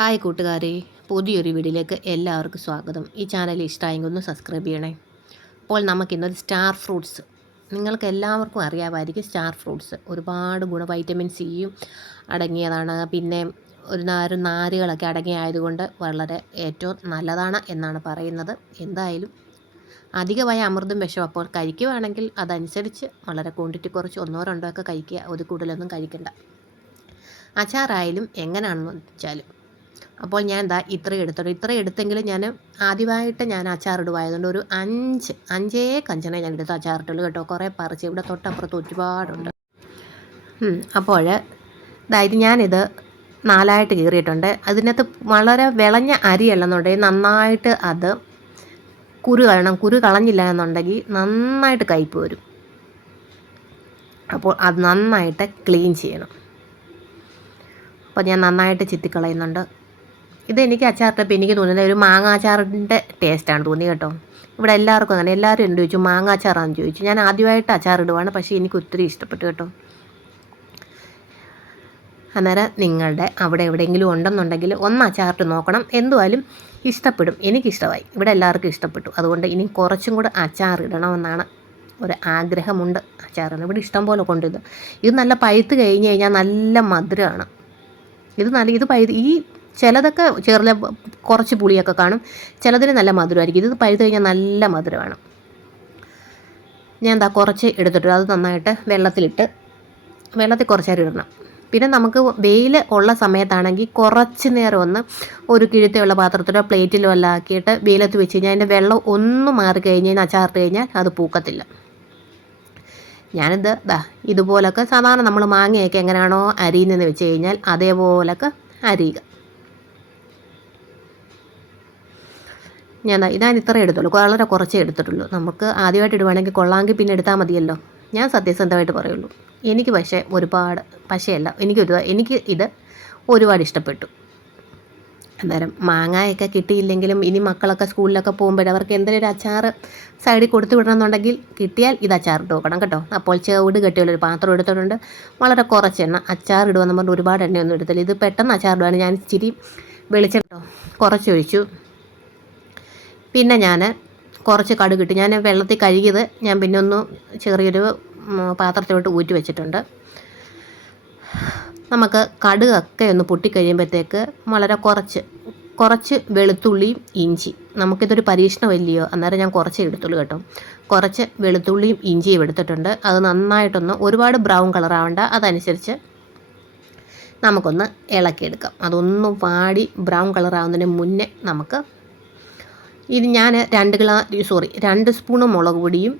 Hi കൂട്ടുകാരെ, പുതിയൊരു വീഡിയോയിലേക്ക് എല്ലാവർക്കും സ്വാഗതം. ഈ ചാനൽ ഇഷ്ടമായെങ്കിൽ ഒന്ന് സബ്സ്ക്രൈബ് ചെയ്യണേ. അപ്പോൾ നമുക്കിന്നൊരു സ്റ്റാർ ഫ്രൂട്ട്സ്, നിങ്ങൾക്ക് എല്ലാവർക്കും അറിയാമായിരിക്കും. സ്റ്റാർ ഫ്രൂട്ട്സ് ഒരുപാട് വൈറ്റമിൻ സിയും അടങ്ങിയതാണ്. പിന്നെ ഒരു നാരുകളൊക്കെ അടങ്ങിയതുകൊണ്ട് വളരെ ഏറ്റവും നല്ലതാണ് എന്നാണ് പറയുന്നത്. എന്തായാലും അധികമായ അമൃതും വിഷം. അപ്പോൾ കഴിക്കുകയാണെങ്കിൽ അതനുസരിച്ച് വളരെ ക്വാണ്ടിറ്റി കുറച്ച് 1-2 ഒക്കെ കഴിക്കുക. ഒരു കൂടുതലൊന്നും കഴിക്കണ്ട. അച്ചാറായാലും എങ്ങനെയാണെന്ന് വെച്ചാലും. അപ്പോൾ ഞാൻ ഇത്ര എടുത്തെങ്കിലും ഞാൻ ആദ്യമായിട്ട് ഞാൻ അച്ചാറിടുവായതുകൊണ്ട് ഒരു 5 കഞ്ചനെ ഞാൻ എടുത്ത് അച്ചാറിട്ടുള്ളൂ കേട്ടോ. കുറേ പറിച്ച് ഇവിടെ തൊട്ടപ്പുറത്ത് ഒരുപാടുണ്ട്. അപ്പോൾ ഇത് ഞാനിത് 4ആയിട്ട് കീറിയിട്ടുണ്ട്. അതിനകത്ത് വളരെ വിളഞ്ഞ അരിയല്ലെന്നുണ്ടെങ്കിൽ നന്നായിട്ട് അത് കുരു കളഞ്ഞില്ല എന്നുണ്ടെങ്കിൽ നന്നായിട്ട് കയ്പ്പ് വരും. അപ്പോൾ അത് നന്നായിട്ട് ക്ലീൻ ചെയ്യണം. അപ്പോൾ ഞാൻ നന്നായിട്ട് ചിത്തിക്കളയുന്നുണ്ട്. ഇതെനിക്ക് അച്ചാറിട്ടപ്പോൾ എനിക്ക് തോന്നുന്നത് ഒരു മാങ്ങ അച്ചാറിൻ്റെ ടേസ്റ്റാണ് തോന്നി കേട്ടോ. ഇവിടെ എല്ലാവർക്കും അങ്ങനെ. എല്ലാവരും എന്ത് ചോദിച്ചു, മാങ്ങ അച്ചാറാണെന്ന് ചോദിച്ചു. ഞാൻ ആദ്യമായിട്ട് അച്ചാറിടുവാണ്, പക്ഷേ എനിക്ക് ഒത്തിരി ഇഷ്ടപ്പെട്ടു കേട്ടോ. അന്നേരം നിങ്ങളുടെ അവിടെ എവിടെയെങ്കിലും ഉണ്ടെന്നുണ്ടെങ്കിൽ ഒന്ന് അച്ചാറിട്ട് നോക്കണം. എന്തുവായാലും ഇഷ്ടപ്പെടും. എനിക്കിഷ്ടമായി, ഇവിടെ എല്ലാവർക്കും ഇഷ്ടപ്പെട്ടു. അതുകൊണ്ട് ഇനി കുറച്ചും കൂടെ അച്ചാറിടണമെന്നാണ് ഒരു ആഗ്രഹമുണ്ട്. അച്ചാറിന് ഇവിടെ ഇഷ്ടം പോലെ കൊണ്ടിത്. ഇത് നല്ല പഴുത്ത് കഴിഞ്ഞ് കഴിഞ്ഞാൽ നല്ല മധുരമാണ്. ഈ ചിലതൊക്കെ കുറച്ച് പുളിയൊക്കെ കാണും, ചിലതിന് നല്ല മധുരമായിരിക്കും. ഇത് പഴുത്ത് കഴിഞ്ഞാൽ നല്ല മധുരമാണ്. ഞാൻ കുറച്ച് എടുത്തിട്ട് അത് നന്നായിട്ട് വെള്ളത്തിൽ കുറച്ച് നേരം ഇടണം. പിന്നെ നമുക്ക് വെയിൽ ഉള്ള സമയത്താണെങ്കിൽ കുറച്ച് നേരം ഒന്ന് ഒരു കിഴുത്തയുള്ള പാത്രത്തിലോ പ്ലേറ്റിലോ എല്ലാം ആക്കിയിട്ട് വെയിലത്ത് വെച്ച് കഴിഞ്ഞാൽ അതിൻ്റെ വെള്ളം ഒന്ന് മാറി കഴിഞ്ഞാൽ അച്ചാറിട്ട് കഴിഞ്ഞാൽ അത് പൂക്കത്തില്ല. ഞാനിത് ഇതുപോലൊക്കെ സാധാരണ നമ്മൾ മാങ്ങയൊക്കെ എങ്ങനെയാണോ അരിയുന്നതെന്ന് വെച്ച് കഴിഞ്ഞാൽ അതേപോലൊക്കെ അരിയുക. ഞാൻ ഇത്ര എടുത്തുള്ളൂ, വളരെ കുറച്ചേ എടുത്തിട്ടുള്ളൂ. നമുക്ക് ആദ്യമായിട്ട് ഇടുവാണെങ്കിൽ കൊള്ളാമെങ്കിൽ പിന്നെ എടുത്താൽ മതിയല്ലോ. ഞാൻ സത്യസന്ധമായിട്ട് പറയുള്ളൂ. എനിക്ക് എനിക്ക് ഇത് ഒരുപാട് ഇഷ്ടപ്പെട്ടു. അന്നേരം മാങ്ങയൊക്കെ കിട്ടിയില്ലെങ്കിലും ഇനി മക്കളൊക്കെ സ്കൂളിലൊക്കെ പോകുമ്പോൾ അവർക്ക് എന്തെങ്കിലും ഒരു അച്ചാർ സൈഡിൽ കൊടുത്തു വിടണമെന്നുണ്ടെങ്കിൽ കിട്ടിയാൽ ഇത് അച്ചാറിട്ട് നോക്കണം കേട്ടോ. അപ്പോൾ ചെവിട് കെട്ടിയുള്ളൊരു പാത്രം എടുത്തിട്ടുണ്ട്. വളരെ കുറച്ച് എണ്ണ അച്ചാറിടുമെന്ന് പറഞ്ഞ് ഒരുപാട് എണ്ണയൊന്നും എടുത്തില്ല. ഇത് പെട്ടെന്ന് അച്ചാറിടുവാണ്. ഞാൻ ഇച്ചിരി വെളിച്ചെണ്ണ കുറച്ചൊഴിച്ചു. പിന്നെ ഞാൻ കുറച്ച് കടുകിട്ട് ഞാൻ വെള്ളത്തിൽ കഴുകിയത് ഞാൻ പിന്നെ ഒന്ന് ചെറിയൊരു പാത്രത്തിലോട്ട് ഊറ്റി വെച്ചിട്ടുണ്ട്. നമുക്ക് കടുകൊക്കെ ഒന്ന് പൊട്ടിക്കഴിയുമ്പോഴത്തേക്ക് വളരെ കുറച്ച് വെളുത്തുള്ളിയും ഇഞ്ചി, നമുക്കിതൊരു പരീക്ഷണമല്ലയോ, അന്നേരം ഞാൻ കുറച്ചേ എടുത്തുള്ളൂ കേട്ടോ. കുറച്ച് വെളുത്തുള്ളിയും ഇഞ്ചിയും എടുത്തിട്ടുണ്ട്. അത് നന്നായിട്ടൊന്ന് ഒരുപാട് ബ്രൗൺ കളറാവണ്ട, അതനുസരിച്ച് നമുക്കൊന്ന് ഇളക്കിയെടുക്കാം. അതൊന്ന് വാടി ബ്രൗൺ കളറാവുന്നതിന് മുന്നേ നമുക്ക് ഇത് ഞാൻ 2 സ്പൂണ് മുളക് പൊടിയും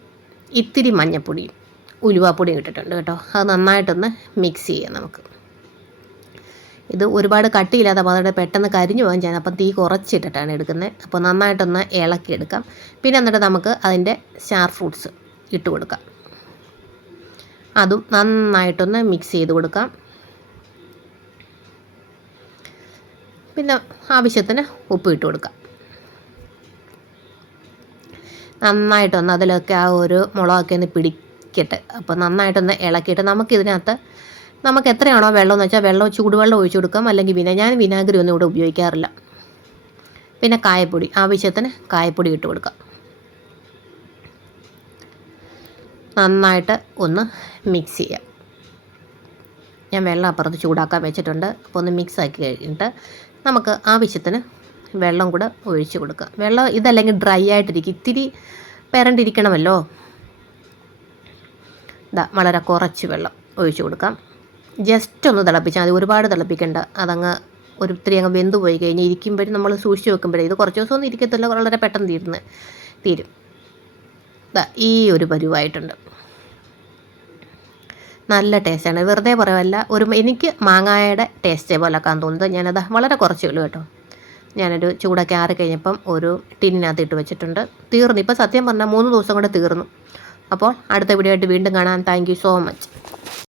ഇത്തിരി മഞ്ഞൾപ്പൊടിയും ഉലുവാപ്പൊടിയും ഇട്ടിട്ടുണ്ട് കേട്ടോ. അത് നന്നായിട്ടൊന്ന് മിക്സ് ചെയ്യാം നമുക്ക്. ഇത് ഒരുപാട് കട്ടിയില്ലാത്ത പാത്രം പെട്ടെന്ന് കരിഞ്ഞു പോകാൻ ചെയ്യാൻ, അപ്പം തീ കുറച്ചിട്ടിട്ടാണ് എടുക്കുന്നത്. അപ്പോൾ നന്നായിട്ടൊന്ന് ഇളക്കിയെടുക്കാം. പിന്നെ എന്നിട്ട് നമുക്ക് അതിൻ്റെ സ്റ്റാർ ഫ്രൂട്ട്സ് ഇട്ട് കൊടുക്കാം. അതും നന്നായിട്ടൊന്ന് മിക്സ് ചെയ്ത് കൊടുക്കാം. പിന്നെ ആവശ്യത്തിന് ഉപ്പ് ഇട്ട് കൊടുക്കാം. നന്നായിട്ടൊന്ന് അതിലൊക്കെ ആ ഒരു മുളകൊക്കെ ഒന്ന് പിടിക്കട്ടെ. അപ്പോൾ നന്നായിട്ടൊന്ന് ഇളക്കിയിട്ട് നമുക്കിതിനകത്ത് നമുക്ക് എത്രയാണോ വെള്ളം എന്ന് വെച്ചാൽ ചൂടുവെള്ളം ഒഴിച്ചു കൊടുക്കാം. അല്ലെങ്കിൽ ഞാൻ വിനാഗിരി ഒന്നും ഇവിടെ ഉപയോഗിക്കാറില്ല. പിന്നെ കായപ്പൊടി, ആവശ്യത്തിന് കായപ്പൊടി ഇട്ട് കൊടുക്കാം. നന്നായിട്ട് ഒന്ന് മിക്സ് ചെയ്യാം. ഞാൻ വെള്ളം അപ്പുറത്ത് ചൂടാക്കാൻ വെച്ചിട്ടുണ്ട്. അപ്പോൾ ഒന്ന് മിക്സ് ആക്കി കഴിഞ്ഞിട്ട് നമുക്ക് ആവശ്യത്തിന് വെള്ളം കൂടെ ഒഴിച്ച് കൊടുക്കുക. വെള്ളം ഇതല്ലെങ്കിൽ ഡ്രൈ ആയിട്ടിരിക്കും, ഇത്തിരി പെരണ്ടിരിക്കണമല്ലോ. വളരെ കുറച്ച് വെള്ളം ഒഴിച്ച് കൊടുക്കാം. ജസ്റ്റ് ഒന്ന് തിളപ്പിച്ചാൽ മതി, ഒരുപാട് തിളപ്പിക്കേണ്ട. അതങ്ങ് ഇത്തിരി അങ്ങ് വെന്ത് പോയി കഴിഞ്ഞാൽ ഇരിക്കുമ്പോഴും നമ്മൾ സൂക്ഷിച്ച് വെക്കുമ്പോഴേ ഇത് കുറച്ച് ദിവസമൊന്നും ഇരിക്കത്തില്ല, വളരെ പെട്ടെന്ന് തീരും. ഈ ഒരു പരുവായിട്ടുണ്ട്. നല്ല ടേസ്റ്റാണ്, വെറുതെ പറയല്ല. എനിക്ക് മാങ്ങായുടെ ടേസ്റ്റ് പോലെക്കാൻ തോന്നുന്നത്. ഞാനത് വളരെ കുറച്ചേ ഉള്ളൂ കേട്ടോ. ഞാനൊരു ചൂടൊക്കെ ആറി കഴിഞ്ഞപ്പം ഒരു ടിന്നിനകത്ത് ഇട്ട് വെച്ചിട്ടുണ്ട്. തീർന്നു. ഇപ്പോൾ സത്യം പറഞ്ഞാൽ 3 ദിവസം കൊണ്ട് തീർന്നു. അപ്പോൾ അടുത്ത വീഡിയോ ആയിട്ട് വീണ്ടും കാണാം. Thank you so much.